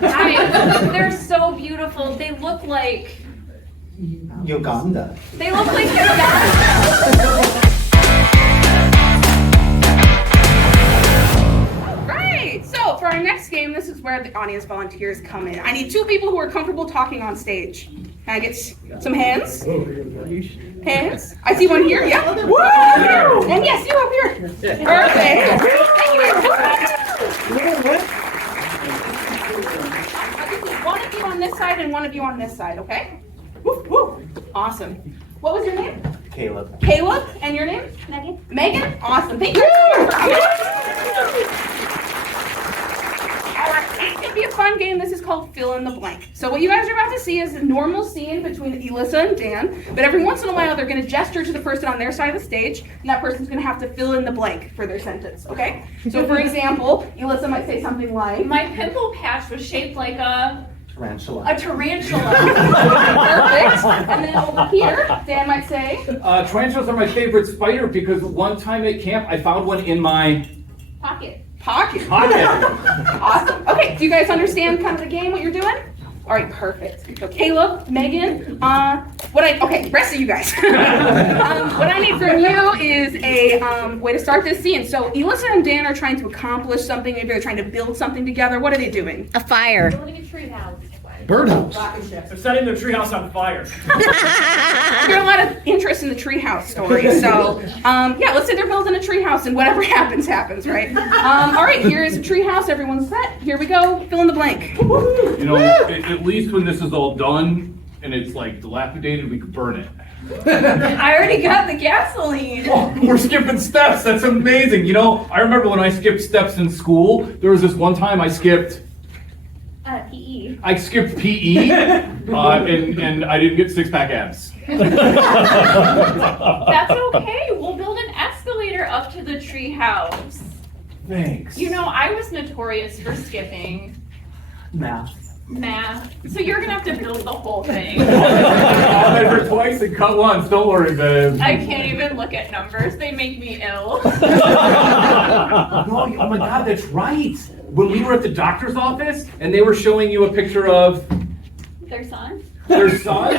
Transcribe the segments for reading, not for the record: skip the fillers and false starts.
They're so beautiful. They look like Uganda. They look like Uganda. Right. So for our next game, this is where the audience volunteers come in. I need 2 people who are comfortable talking on stage. Can I get some hands? Hands. I see one here. Yeah. Woo! And yes, you up here. Perfect. One of you on this side and one of you on this side, okay? Woo, woo. Awesome. What was your name? Caleb. Caleb. And your name? Megan. Megan? Awesome. Thank you so much for coming. All right, it's going to be a fun game. This is called Fill in the Blank. So what you guys are about to see is a normal scene between Elissa and Dan, but every once in a while they're going to gesture to the person on their side of the stage, and that person's going to have to fill in the blank for their sentence, okay? So for example, Elissa might say something like, My pimple patch was shaped like a Tarantula. tarantula. perfect. And then over here, Dan might say, Tarantulas are my favorite spider because one time at camp I found one in my Pocket. pocket. pocket. Awesome. Okay, do you guys understand kind of the game, what you're doing? All right, perfect. So Caleb, Megan, rest of you guys. What I need from you is a way to start this scene. So Elissa and Dan are trying to accomplish something. Maybe they're trying to build something together. What are they doing? A fire. Building a treehouse. Birdhouse. They're setting their treehouse on fire. There's a lot of interest in the treehouse story. So, let's say they're building a treehouse and whatever happens, happens, right? All right, here is a treehouse. Everyone's set. Here we go. Fill in the blank. You know, at least when this is all done and it's like dilapidated, we could burn it. I already got the gasoline. Oh, we're skipping steps. That's amazing. You know, I remember when I skipped steps in school. There was this one time I skipped PE. PE, and I didn't get 6-pack abs. That's okay. We'll build an escalator up to the treehouse. Thanks. You know, I was notorious for skipping Math. math. So you're gonna have to build the whole thing. I'll measure twice and cut once. Don't worry, babe. I can't even look at numbers. They make me ill. No, oh my God, that's right. When we were at the doctor's office and they were showing you a picture of Their son? their son,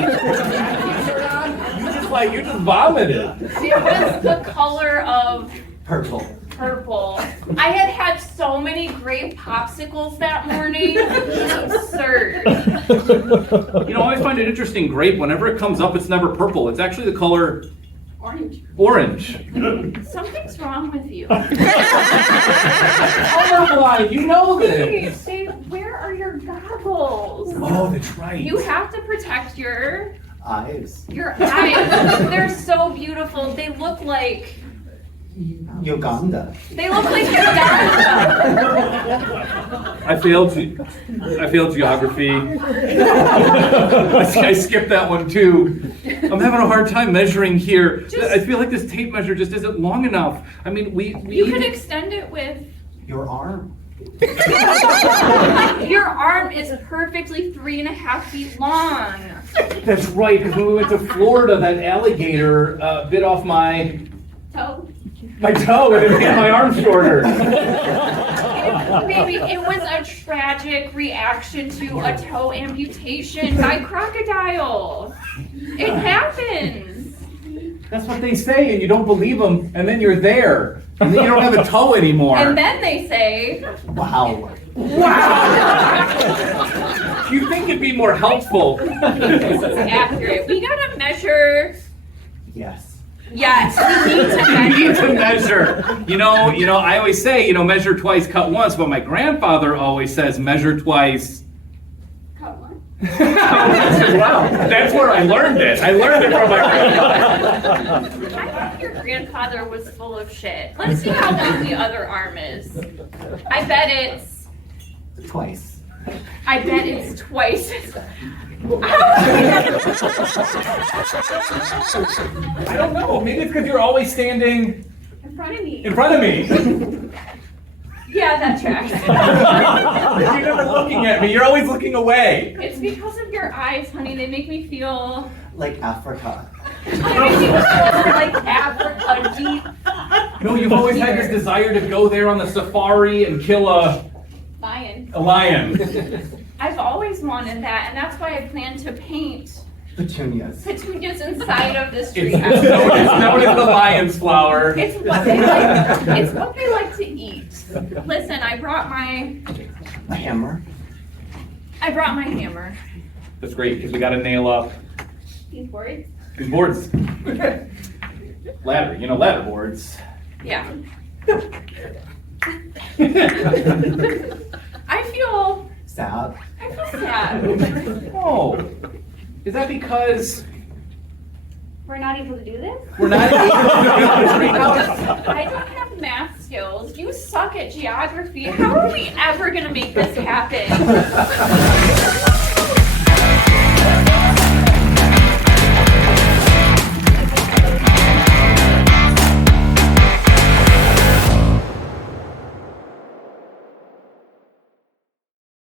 you just vomited. It was the color of Purple. purple. I had so many grape popsicles that morning. It's absurd. You know, I always find it interesting. Grape, whenever it comes up, it's never purple. It's actually the color Orange. orange. Something's wrong with you. Colorblind, you know this. Dave, where are your goggles? Oh, that's right. You have to protect your Eyes. eyes. They're so beautiful. They look like Uganda. Uganda. I failed geography. I skipped that one too. I'm having a hard time measuring here. I feel like this tape measure just isn't long enough. I mean, You could extend it with Your arm. your arm is perfectly 3.5 feet long. That's right, because when we went to Florida, that alligator bit off my So toe and it made my arm shorter. maybe it was a tragic reaction to a toe amputation by crocodile. It happens. That's what they say, and you don't believe them, and then you're there, and then you don't have a toe anymore. And then they say, Wow. You think it'd be more helpful? this is accurate. We gotta measure. Yes. Yes, we need to You need to measure. You know, I always say, measure twice, cut once, but my grandfather always says measure twice. Cut one. Wow, that's where I learned it. I learned it from my grandfather. I thought your grandfather was full of shit. Let's see how long the other arm is. I bet it's Twice. twice. I don't know. Maybe it's because you're always standing In front of me. in front of me. Yeah, that tracks. You're never looking at me. You're always looking away. It's because of your eyes, honey. They make me feel Like Africa. like Africa deep. No, you've always had this desire to go there on the safari and kill a Lion. A lion. I've always wanted that, and that's why I plan to paint Petunias. petunias inside of this It's treehouse. known as the lion's flower. It's what they like. It's what they like to eat. Listen, I brought my A hammer. That's great, because we gotta nail up These boards. these boards. Ladder, ladder boards. Yeah. I feel Sad. sad. Oh, is that because We're not able to do this? we're not able to I don't have math skills. You suck at geography. How are we ever gonna make this happen?